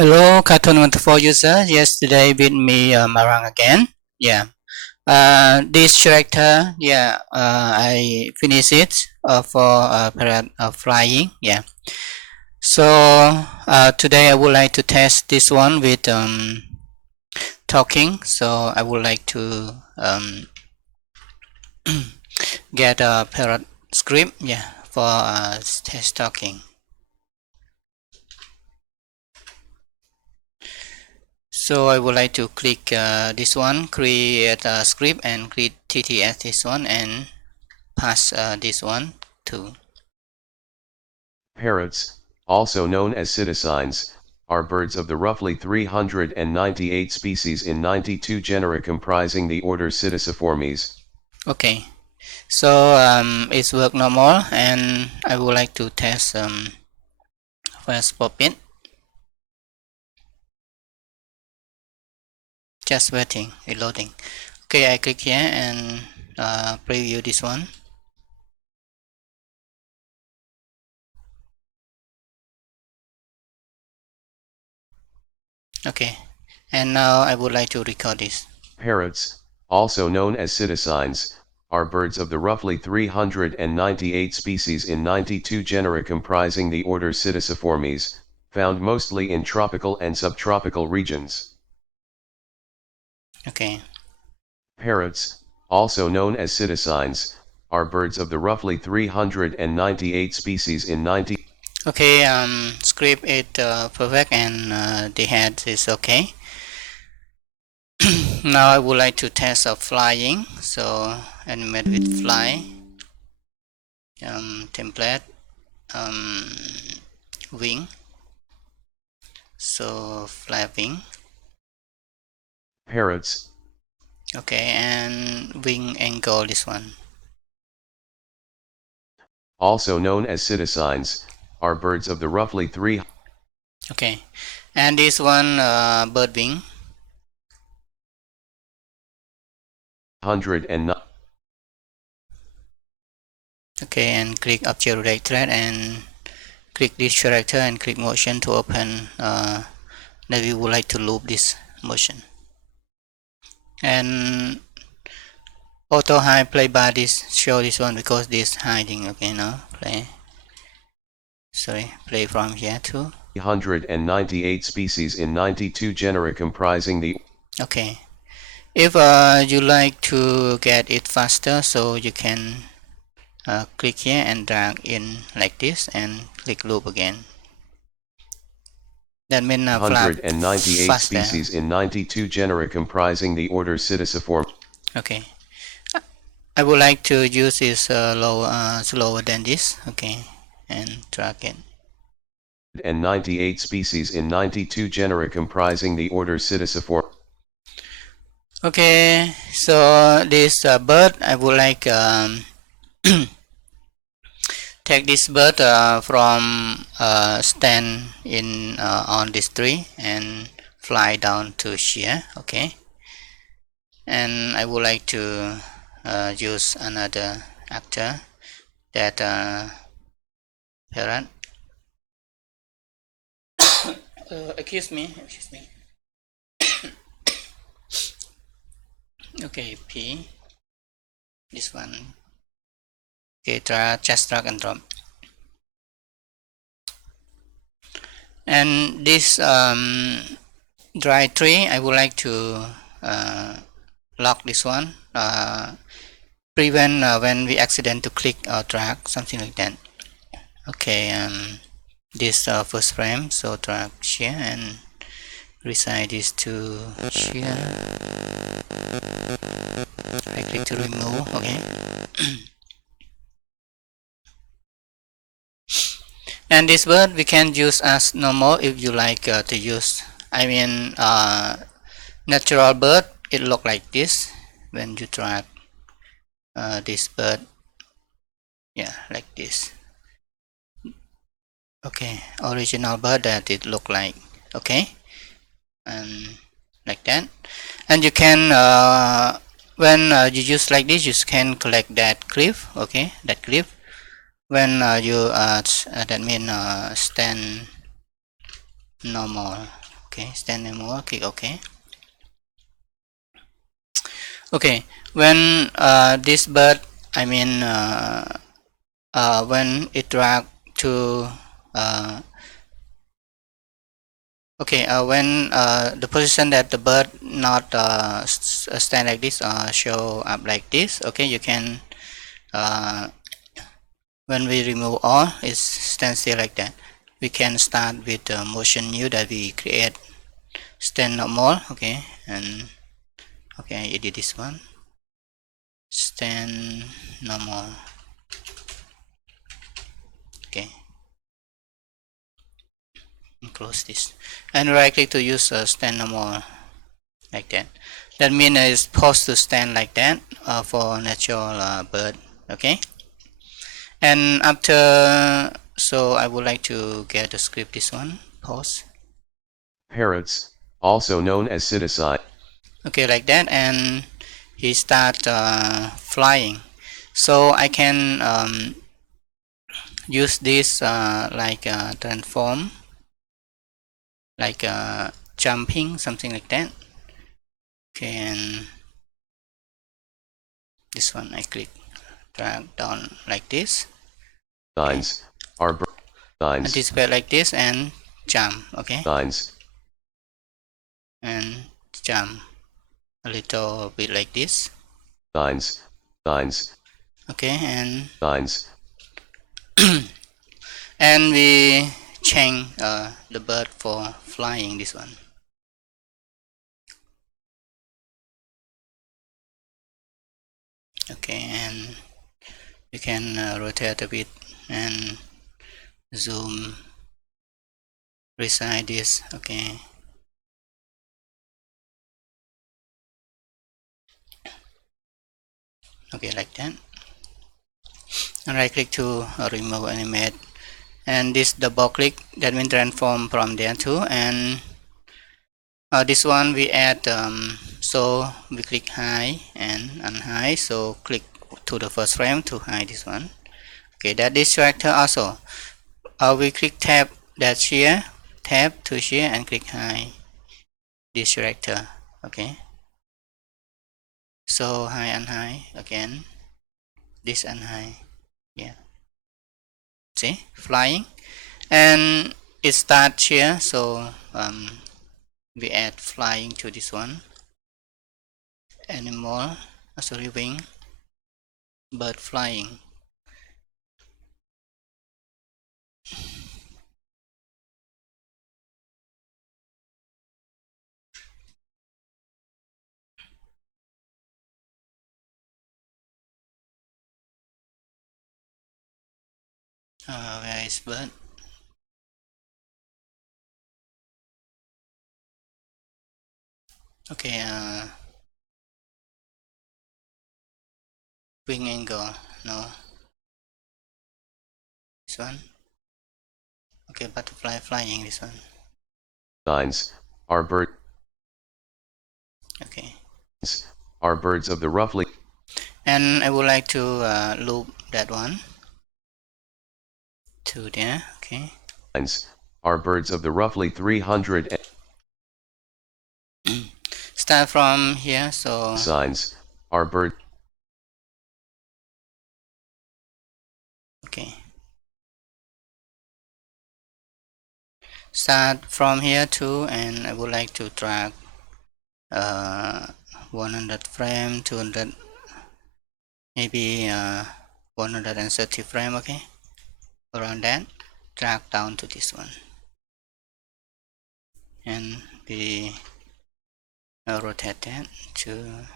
Hello, Cartoon 124 user. Yes, today with me, Marang again. Yeah. This character, I finished it for Parrot flying. Yeah. So today I would like to test this one with talking. So I would like to get a Parrot script. Yeah, for test talking. So I would like to click this one, create a script, and click TTS this one and pass this one to. Parrots, also known as pseudocines, are birds of the roughly 398 species in 92 genera comprising the order Pseudociformes. Okay, so it's work normal, and I would like to test first pop it. Just waiting, reloading. Okay, I click here and preview this one. Okay, and now I would like to record this. Parrots, also known as pseudocines, are birds of the roughly 398 species in 92 genera comprising the order Pseudociformes, found mostly in tropical and subtropical regions. Okay. Parrots, also known as pseudocines, are birds of the roughly 398 species in 90. Okay, script is perfect, and the head is okay. Now I would like to test flying. So animate with fly, template, wing. So flapping. Parrots. Okay, and wing angle, this one. Also known as pseudocines, are birds of the roughly 3. Okay, and this one bird wing. 109. Okay, and click object rotate thread and click this character and click motion to open. That we would like to loop this motion. And auto hide play by this, show this one because this hiding. Okay, now play. Sorry, play from here too. 198 species in 92 genera comprising the. Okay, if you like to get it faster, so you can click here and drag in like this and click loop again. That means 198 species in 92 genera comprising the order Pseudociformes. Okay, I would like to use this slower than this. Okay, and drag it. And 98 species in 92 genera comprising the order Pseudociformes. Okay, so this bird, I would like take this bird from stand in on this tree and fly down to here. Okay, and I would like to use another actor that Parrot. Excuse me. Okay, P. This one. Okay, just drag and drop. And this dry tree, I would like to lock this one. Prevent when we accident to click or drag, something like that. Okay, this first frame, so drag here and resize this to here. I click to remove. Okay. And this bird we can use as normal if you like to use. I mean, natural bird, it look like this when you drag this bird. Yeah, like this. Okay, original bird that it look like. Okay, and like that. And you can when you use like this, you can collect that clip. Okay, that clip. When you that mean stand normal Okay, stand no more, click OK. Okay, when this bird, I mean when it drag to okay, when the position that the bird not stand like this or show up like this, okay, you can when we remove all, it stands still like that. We can start with the motion new that we create, stand no more, okay, and okay, I edit this one, stand no more, okay, and close this, and right click to use stand no more, like that. That means it's supposed to stand like that for natural bird, okay. And after, so I would like to get the script, this one, pause. Parrots, also known as citizine. Okay, like that, and he start flying. So I can use this like transform, like jumping, something like that. Okay, and this one I click, drag down like this. Signs are signs. Anticipate like this and jump. Okay. Signs. And jump a little bit like this. Signs. Signs. Okay, and Signs. and we change the bird for flying, this one. Okay, and you can rotate a bit and zoom, resize this. Okay, okay, like that, and right click to remove animate, and this double click, that means transform from there too. And this one we add so we click hide and unhide, so click to the first frame to hide this one. Okay, that this character also we click tab, that here, tab to here, and click hide this character. Okay, so hide and hide again, this and hide, yeah, see, flying, and it starts here, so we add flying to this one, animal, sorry, wing, bird flying. Where is bird? Okay, wing angle, no, this one. Okay, butterfly flying, this one. Signs are bird. Okay, Are birds of the roughly. and I would like to loop that one to there. Okay, Signs are birds of the roughly 300. start from here, so Signs are bird. okay, start from here too, and I would like to drag 100 frame, 200, maybe 130 frame. Okay, around that, drag down to this one, and we rotate that to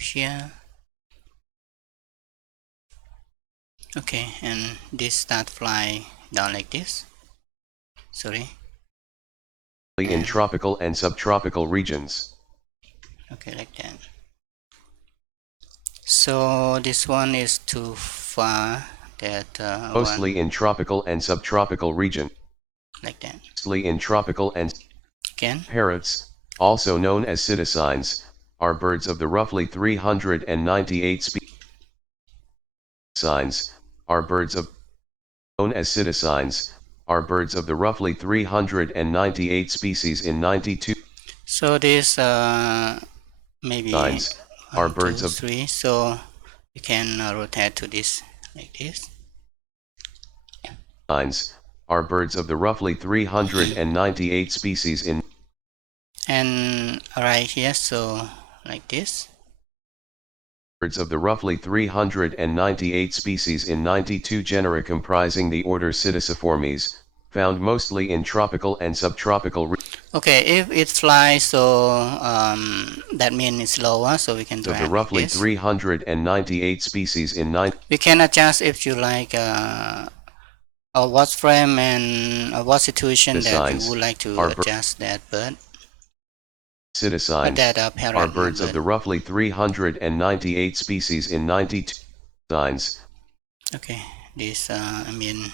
here. Okay, and this start fly down like this, sorry, In tropical and subtropical regions. okay, like that. So this one is too far, that Mostly one, in tropical and subtropical region. like that. Mostly in tropical and. Again, Parrots, also known as citizines, are birds of the roughly 398 species. Signs are birds of known as citizines are birds of the roughly 398 species in 92. So this maybe Signs are 1, birds 2, of 3. So you can rotate to this like this. signs are birds of the roughly 398 species in. And right here, so like this. Birds of the roughly 398 species in 92 genera comprising the order Psittaciformes, found mostly in tropical and subtropical. Okay, if it flies, so that means it's lower, so we can drag Of the roughly like this. 398 species in 9. We can adjust if you like what frame and what situation that you would like to adjust that bird. Psittaciformes That parrot, are birds of the roughly 398 species in 92 signs. Okay, this I mean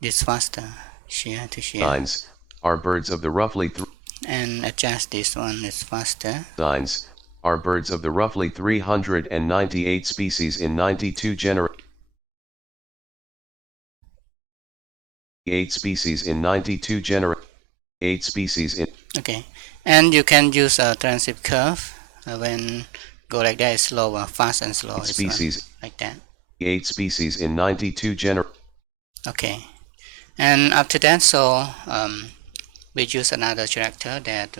this faster share to share. Signs are birds of the roughly and adjust this one is faster. Signs are birds of the roughly 398 species in 92 genera. 8 species in 92 genera. 8 species in. Okay, and you can use a transit curve when go like that, it's slower, fast and slow. Species like that. 8 species in 92 genera. Okay, and after that, so we use another character that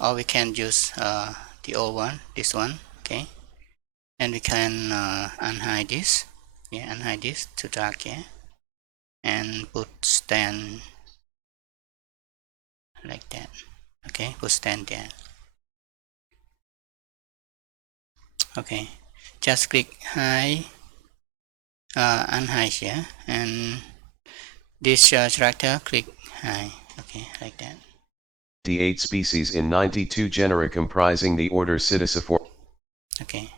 or we can use the old one, this one. Okay, and we can unhide this. Yeah, unhide this to drag. Yeah, and put stand like that. Okay, put stand there. Okay, just click hide, unhide here, and this character click hide. Okay, like that. 8 species in 92 genera comprising the order Psittaciformes. Okay.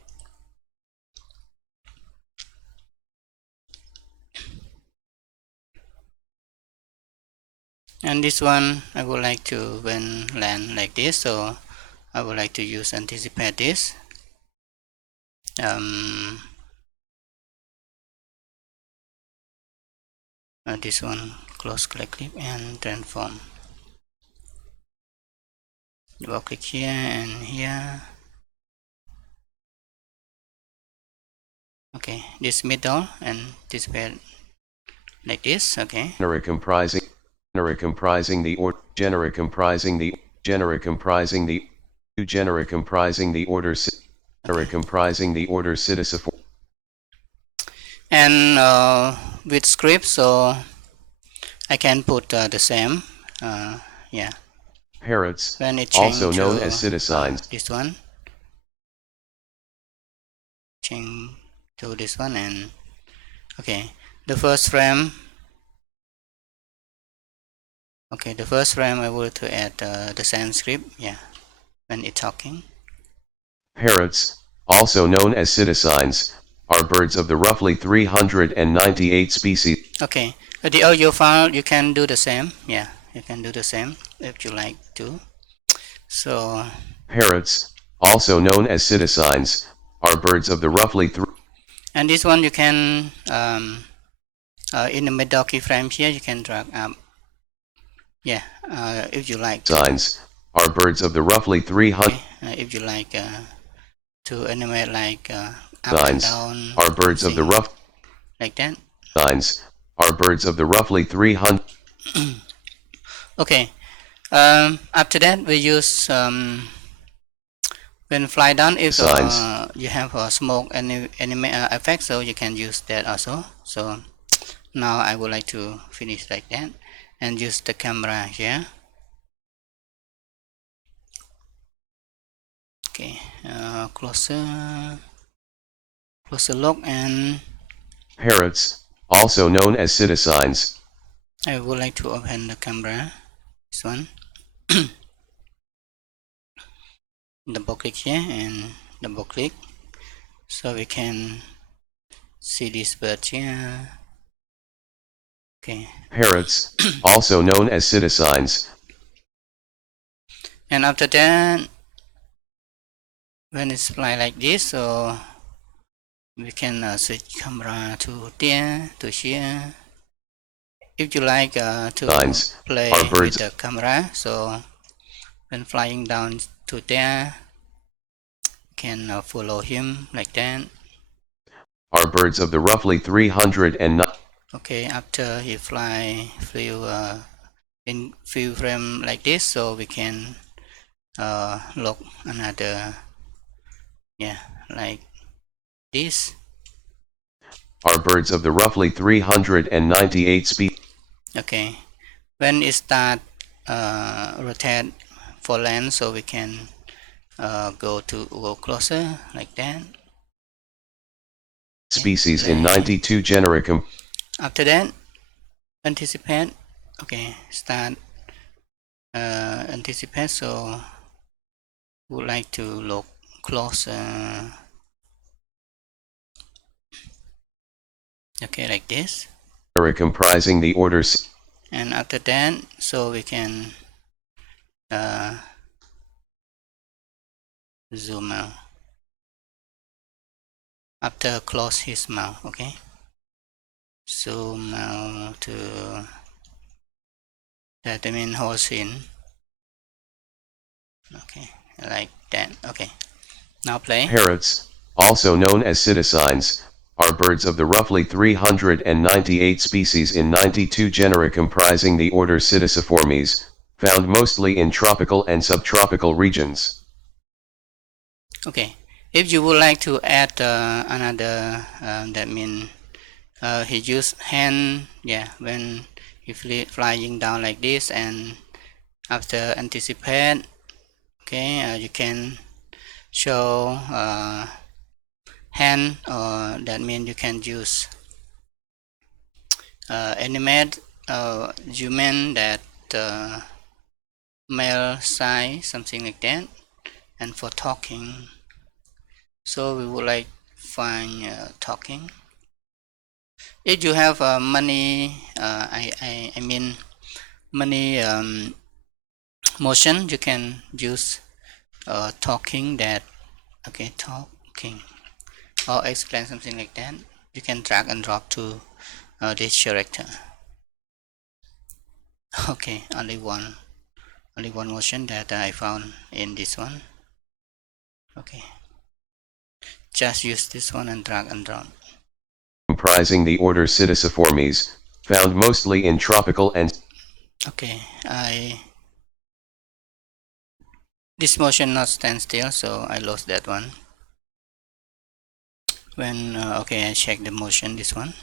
And this one I would like to when land like this, so I would like to use anticipate this. This one close click and transform. Double click here and here. Okay, this middle and anticipate like this. Okay. Genera comprising the order genera comprising the two genera comprising the order Psittaciformes. And with script, so I can put the same. Yeah. Parrots, when it also known to, as psittacines. This one. Change to this one and okay. The first frame. Okay, the first frame I will to add the same script. Yeah, when it's talking. Parrots, also known as psittacines, are birds of the roughly 398 species. Okay, the audio file you can do the same. Yeah, you can do the same if you like to. So parrots, also known as psittacines, are birds of the roughly and this one you can in the middle keyframe here you can drag up. Yeah, if you like. Signs are birds of the roughly 300. Okay, if you like to animate like up signs and down. Are birds of the rough. Like that. Signs are birds of the roughly 300. Okay. After that we use when fly down, if you have a smoke anime effect, so you can use that also. So now I would like to finish like that and use the camera here. Okay, closer look and parrots, also known as psittacines. I would like to open the camera. This one. Double click here and double click so we can see this bird here. Okay. Parrots, also known as psittacines. And after that, when it's fly like this, so we can switch camera to there, to here. If you like to play with the camera, so when flying down to there, can follow him like that. Are birds of the roughly 309. Okay, after he fly in few frame like this, so we can look another, yeah, like this. Are birds of the roughly 398 species. Okay, when it start rotate for land, so we can go closer like that. Species in 92 genera. After that, anticipate. Okay, start anticipate. So would like to look closer. Okay, like this. Comprising the orders. And after that, so we can zoom out. After close his mouth, okay. Zoom out to that mean whole scene. Okay, like that. Okay, now play. Parrots, also known as pseudocines, are birds of the roughly 398 species in 92 genera comprising the order Psittaciformes, found mostly in tropical and subtropical regions. Okay, if you would like to add another, that means he use hand, yeah, when he flying down like this, and after anticipate, okay, you can show hand, or that means you can use animate human that male size, something like that. And for talking, so we would like find talking. If you have money, I mean money motion, you can use talking that, okay, talking, or explain something like that. You can drag and drop to this character. Okay, only one motion that I found in this one. Okay, just use this one and drag and drop. Comprising the order Psittaciformes, found mostly in tropical and. Okay, this motion not stand still, so I lost that one. When okay, I check the motion, this one.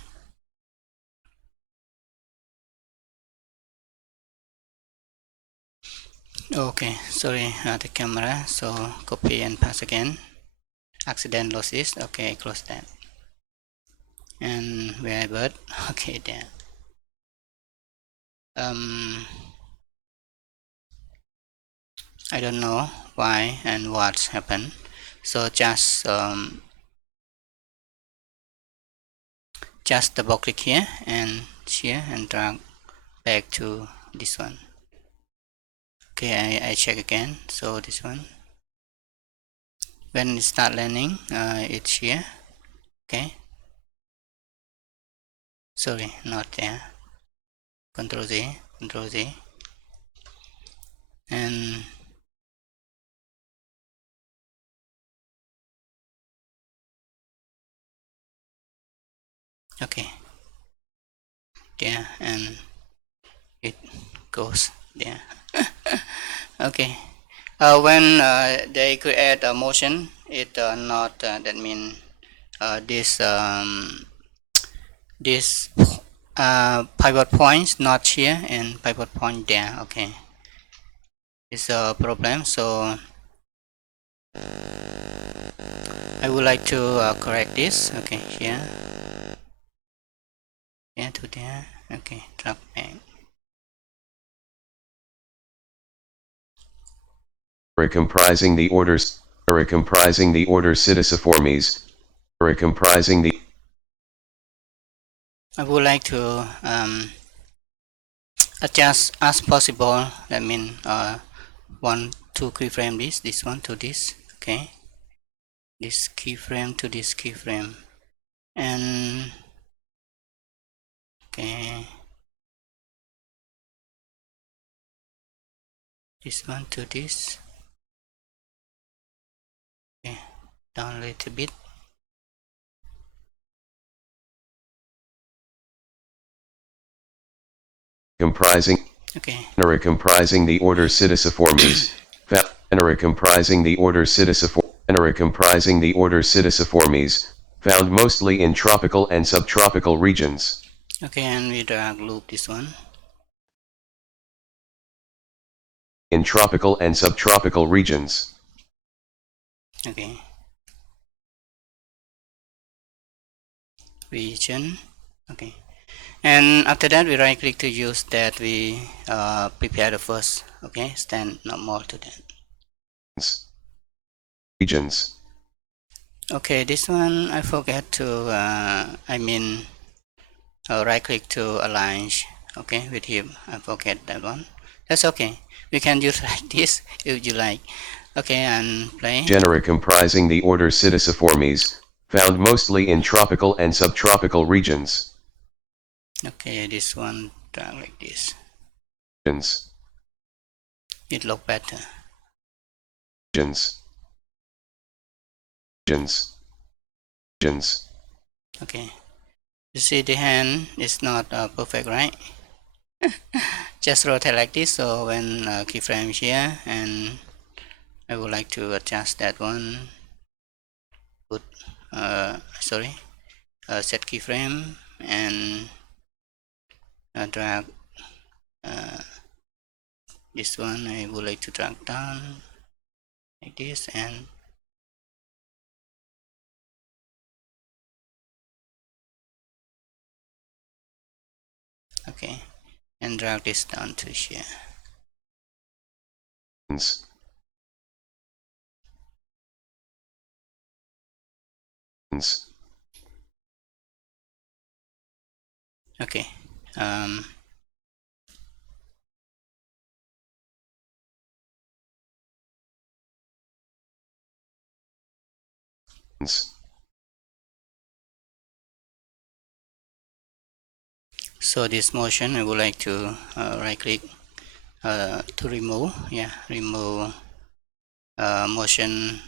Okay, sorry, the camera, so copy and paste again. Accident lost this. Okay, I close that. And where bird? Okay, there. I don't know why and what's happened, so just double click here and drag back to this one. Okay, I check again. So this one, when it start landing, it's here. Okay, sorry, not there. Control Z, and okay, there, and it goes there. Okay, when they create a motion, it not that mean this pivot points not here and pivot point there. Okay, it's a problem, so I would like to correct this. Okay, here to there. Okay, drop back. Comprising the orders. Comprising the order Psittaciformes. Comprising the. I would like to adjust as possible. That means 1 2 keyframe this one to this. Okay, this keyframe to this keyframe. and okay, this one to this. Okay, down a little bit. Comprising Okay. comprising the order Psittaciformes. Comprising the order Psittaciformes, found mostly in tropical and subtropical regions. Okay, and we drag loop this one. In tropical and subtropical regions. Okay. Region. Okay. And after that, we right click to use that we prepare the first. Okay, stand not more to that. Regions. Okay, this one I forget to right click to align. Okay, with him I forget that one. That's okay, we can use like this if you like. Okay, and play. Genera comprising the order Psittaciformes, found mostly in tropical and subtropical regions. Okay, this one drag like this. Regions. It look better. Regions. Regions. Regions. Okay, you see the hand is not perfect, right? Just rotate like this. So when keyframe here, and I would like to adjust that one. Put set keyframe and drag this one. I would like to drag down like this, and okay, and drag this down to here. Okay. So this motion I would like to right click to remove. Yeah, remove motion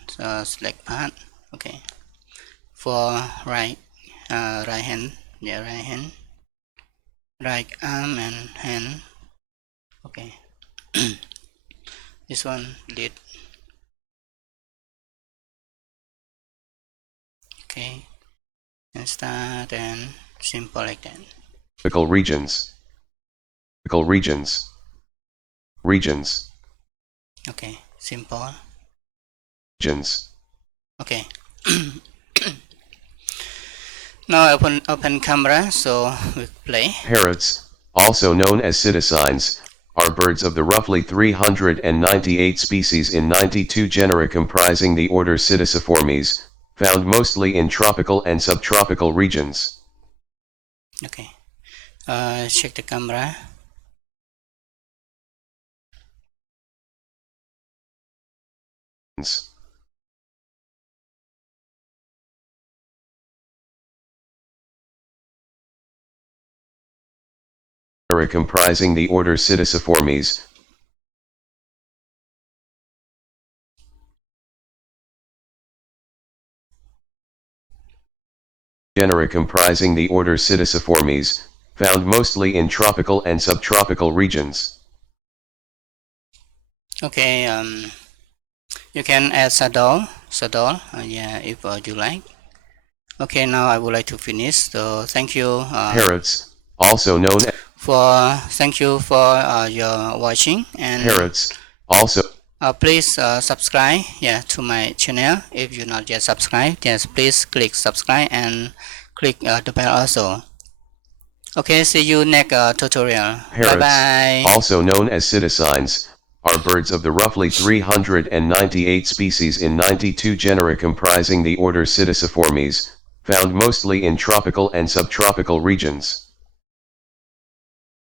select part. Okay, for right hand, yeah, right arm and hand. Okay. This one delete. Okay, and start and simple like that. Tropical regions. Tropical regions. Regions. Okay, simple. Regions. Okay. Now open camera, so we play. Parrots, also known as psittacines, are birds of the roughly 398 species in 92 genera comprising the order Psittaciformes, found mostly in tropical and subtropical regions. Okay. Check the camera. Comprising the order Psittaciformes. Genera comprising the order Psittaciformes, found mostly in tropical and subtropical regions. Okay, you can add saddle, yeah, if you like. Okay, now I would like to finish. So thank you. Parrots, also known as thank you for your watching, and parrots, also please subscribe, yeah, to my channel. If you're not yet subscribed, yes, please click subscribe and click the bell also. Okay, see you next tutorial. Parrots, bye bye. Also known as psittacines, are birds of the roughly 398 species in 92 genera comprising the order Psittaciformes, found mostly in tropical and subtropical regions.